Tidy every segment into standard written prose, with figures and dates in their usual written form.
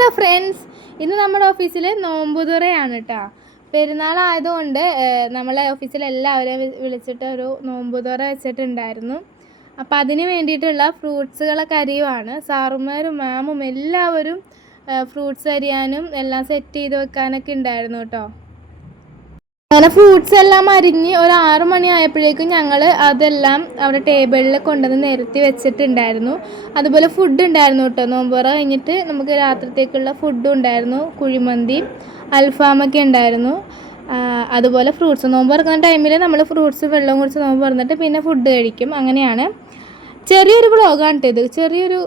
Hello friends, ഇന്ന് നമ്മുടെ ഓഫീസിൽ നോമ്പുതുറയാണ് കേട്ടോ. പെരുന്നാളായതുകൊണ്ട് നമ്മളെ ഓഫീസിൽ എല്ലാവരെയും വിളിച്ചിട്ട് ഒരു നോമ്പുതുറ വെച്ചിട്ടുണ്ടായിരുന്നു. അപ്പോൾ അതിന് വേണ്ടിയിട്ടുള്ള ഫ്രൂട്ട്സുകളൊക്കെ അരിയുവാണ്. സാറുമാരും മാമും എല്ലാവരും ഫ്രൂട്ട്സ് അരിയാനും എല്ലാം സെറ്റ് ചെയ്ത് വെക്കാനൊക്കെ ഉണ്ടായിരുന്നു കേട്ടോ. അങ്ങനെ ഫ്രൂട്ട്സ് എല്ലാം അരിഞ്ഞ് ഒരു 6 മണി ആയപ്പോഴേക്കും ഞങ്ങൾ അതെല്ലാം അവിടെ ടേബിളിൽ കൊണ്ടുവന്ന് നിരത്തി വെച്ചിട്ടുണ്ടായിരുന്നു. അതുപോലെ ഫുഡ് ഉണ്ടായിരുന്നു കേട്ടോ. നോമ്പുറ കഴിഞ്ഞിട്ട് നമുക്ക് രാത്രിത്തേക്കുള്ള ഫുഡും ഉണ്ടായിരുന്നു. കുഴിമന്തി, അൽഫാമൊക്കെ ഉണ്ടായിരുന്നു. അതുപോലെ ഫ്രൂട്ട്സ് നോമ്പ് തുറക്കുന്ന ടൈമിൽ നമ്മൾ ഫ്രൂട്ട്സ് വെള്ളം കുടിച്ച് നോമ്പ് തുറന്നിട്ട് പിന്നെ ഫുഡ് കഴിക്കും. അങ്ങനെയാണ്. ചെറിയൊരു വ്ളോഗാണ് ഇത്. ചെറിയൊരു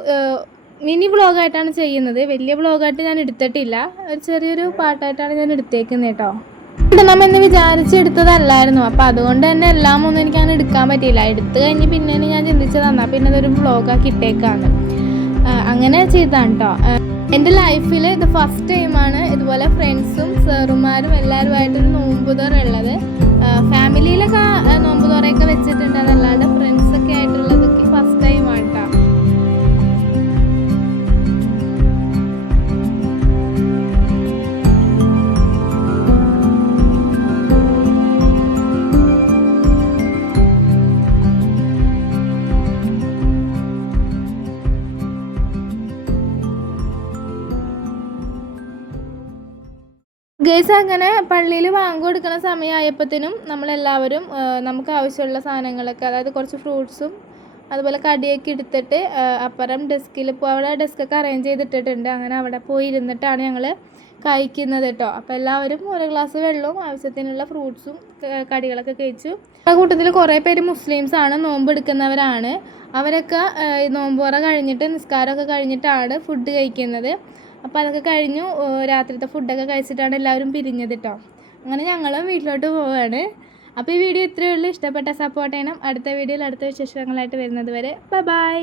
മിനി വ്ളോഗായിട്ടാണ് ചെയ്യുന്നത്. വലിയ വ്ളോഗായിട്ട് ഞാൻ എടുത്തിട്ടില്ല. ഒരു ചെറിയൊരു പാട്ടായിട്ടാണ് ഞാൻ എടുത്തേക്കുന്നത് കേട്ടോ. ഇടണമെന്ന് വിചാരിച്ചെടുത്തതല്ലായിരുന്നു. അപ്പോൾ അതുകൊണ്ട് തന്നെ എല്ലാം ഒന്നും എനിക്ക് അങ്ങനെ എടുക്കാൻ പറ്റിയില്ല. എടുത്തു കഴിഞ്ഞ് പിന്നെയാണ് ഞാൻ ചിന്തിച്ചതാണ് പിന്നെ അതൊരു വ്ളോഗാക്കി ഇട്ടേക്കാണ്. അങ്ങനെ ചെയ്താണ് കേട്ടോ. എൻ്റെ ലൈഫിൽ ഇത് ഫസ്റ്റ് ടൈമാണ് ഇതുപോലെ ഫ്രണ്ട്സും സാറുമാരും എല്ലാവരുമായിട്ടൊരു നോമ്പുതുറ ഉള്ളത്. ഫാമിലിയിലൊക്കെ നോമ്പുതുറയൊക്കെ വെച്ചിട്ടുണ്ട്, അതല്ലാണ്ട് ഫ്രണ്ട്സൊക്കെ ആയിട്ടുള്ളതൊക്കെ ഫസ്റ്റ് ടൈമാണ് കേട്ടോ. ഗേസ് അങ്ങനെ പള്ളിയിൽ വാങ്ങി കൊടുക്കുന്ന സമയമായപ്പോഴത്തേനും നമ്മളെല്ലാവരും നമുക്ക് ആവശ്യമുള്ള സാധനങ്ങളൊക്കെ, അതായത് കുറച്ച് ഫ്രൂട്ട്സും അതുപോലെ കടിയൊക്കെ എടുത്തിട്ട് അപ്പുറം ഡെസ്കിൽ അവിടെ ഡെസ്കൊക്കെ അറേഞ്ച് ചെയ്തിട്ടിട്ടുണ്ട്. അങ്ങനെ അവിടെ പോയി ഇരുന്നിട്ടാണ് ഞങ്ങൾ കഴിക്കുന്നത് കേട്ടോ. അപ്പോൾ എല്ലാവരും ഓരോ ഗ്ലാസ് വെള്ളവും ആവശ്യത്തിനുള്ള ഫ്രൂട്ട്സും കടികളൊക്കെ കഴിച്ചു. ആ കൂട്ടത്തിൽ കുറേ പേര് മുസ്ലിംസാണ്, നോമ്പ് എടുക്കുന്നവരാണ്. അവരൊക്കെ നോമ്പുറ കഴിഞ്ഞിട്ട് നിസ്കാരമൊക്കെ കഴിഞ്ഞിട്ടാണ് ഫുഡ് കഴിക്കുന്നത്. അപ്പോൾ അതൊക്കെ കഴിഞ്ഞു. രാത്രിത്തെ ഫുഡൊക്കെ കഴിച്ചിട്ടാണ് എല്ലാവരും പിരിഞ്ഞത് കേട്ടോ. അങ്ങനെ ഞങ്ങളും വീട്ടിലോട്ട് പോവുകയാണ്. അപ്പോൾ ഈ വീഡിയോ ഇത്രയേ ഉള്ളൂ. ഇഷ്ടപ്പെട്ട സപ്പോർട്ട് ചെയ്യണം. അടുത്ത വീഡിയോയിൽ അടുത്ത വിശേഷങ്ങളായിട്ട് വരുന്നത് വരെ ബൈ.